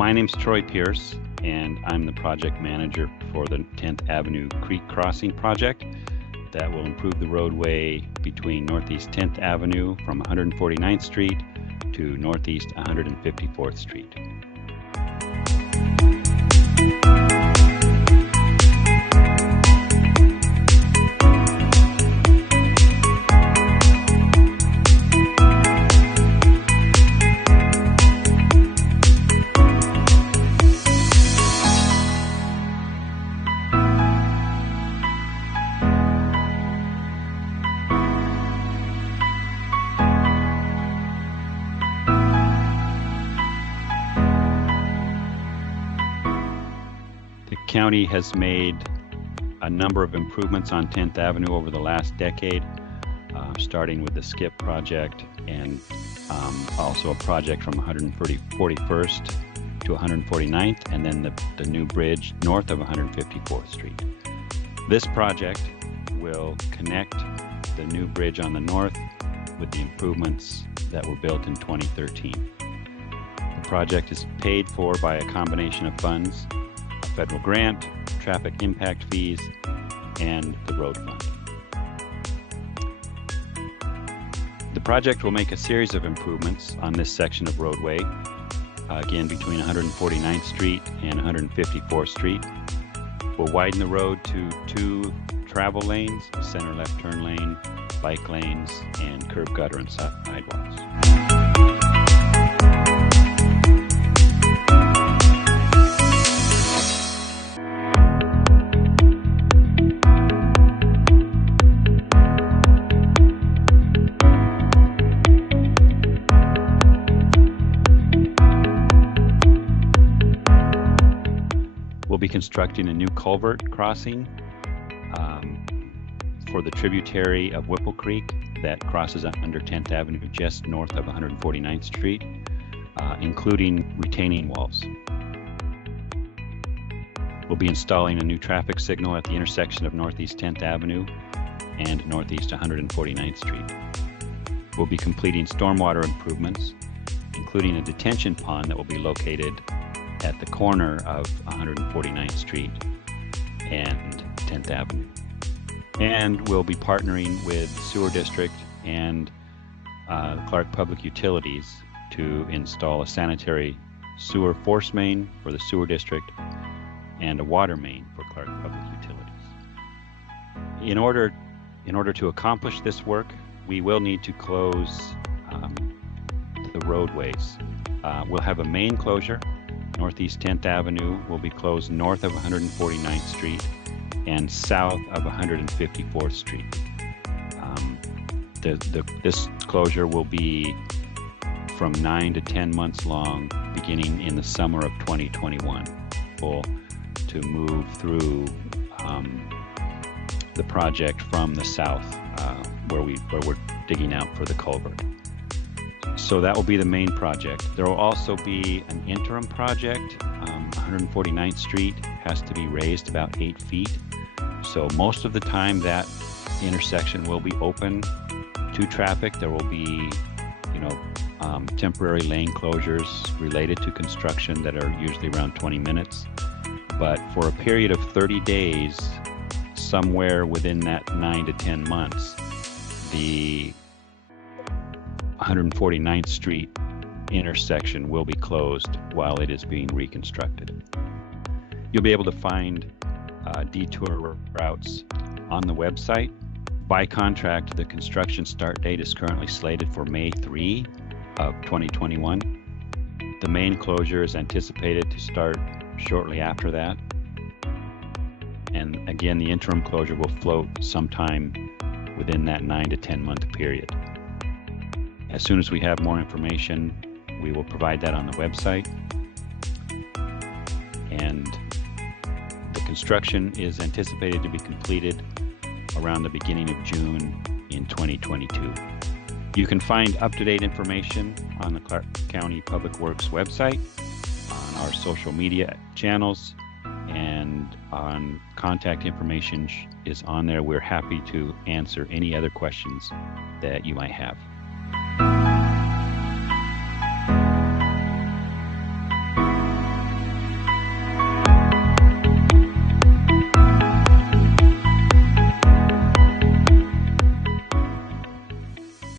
My name's Troy Pierce, and I'm the project manager for the 10th Avenue Creek Crossing project that will improve the roadway between Northeast 10th Avenue from 149th Street to Northeast 154th Street. The county has made a number of improvements on 10th Avenue over the last decade, starting with the SKIP project and also a project from 141st to 149th, and then the new bridge north of 154th Street. This project will connect the new bridge on the north with the improvements that were built in 2013. The project is paid for by a combination of funds, a federal grant, traffic impact fees, and the road fund. The project will make a series of improvements on this section of roadway, again between 149th Street and 154th Street. We'll widen the road to 2 travel lanes, a center left turn lane, bike lanes, and curb gutter and sidewalks. We'll be constructing a new culvert crossing for the tributary of Whipple Creek that crosses under 10th Avenue just north of 149th Street, including retaining walls. We'll be installing a new traffic signal at the intersection of Northeast 10th Avenue and Northeast 149th Street. We'll be completing stormwater improvements, including a detention pond that will be located at the corner of 149th Street and 10th Avenue. And we'll be partnering with Sewer District and Clark Public Utilities to install a sanitary sewer force main for the Sewer District and a water main for Clark Public Utilities. In order to accomplish this work, we will need to close the roadways. We'll have a main closure. Northeast 10th Avenue will be closed north of 149th Street and south of 154th Street. This closure will be from 9 to 10 months long, beginning in the summer of 2021, to move through the project from the south, where we're digging out for the culvert. So that will be the main project. There will also be an interim project. 149th Street has to be raised about 8 feet. So most of the time that intersection will be open to traffic. There will be, temporary lane closures related to construction that are usually around 20 minutes. But for a period of 30 days, somewhere within that 9 to 10 months, the 149th Street intersection will be closed while it is being reconstructed. You'll be able to find detour routes on the website. By contract, the construction start date is currently slated for May 3 of 2021. The main closure is anticipated to start shortly after that. And again, the interim closure will float sometime within that 9 to 10 month period. As soon as we have more information, we will provide that on the website. And the construction is anticipated to be completed around the beginning of June in 2022. You can find up-to-date information on the Clark County Public Works website, on our social media channels, and on contact information is on there. We're happy to answer any other questions that you might have.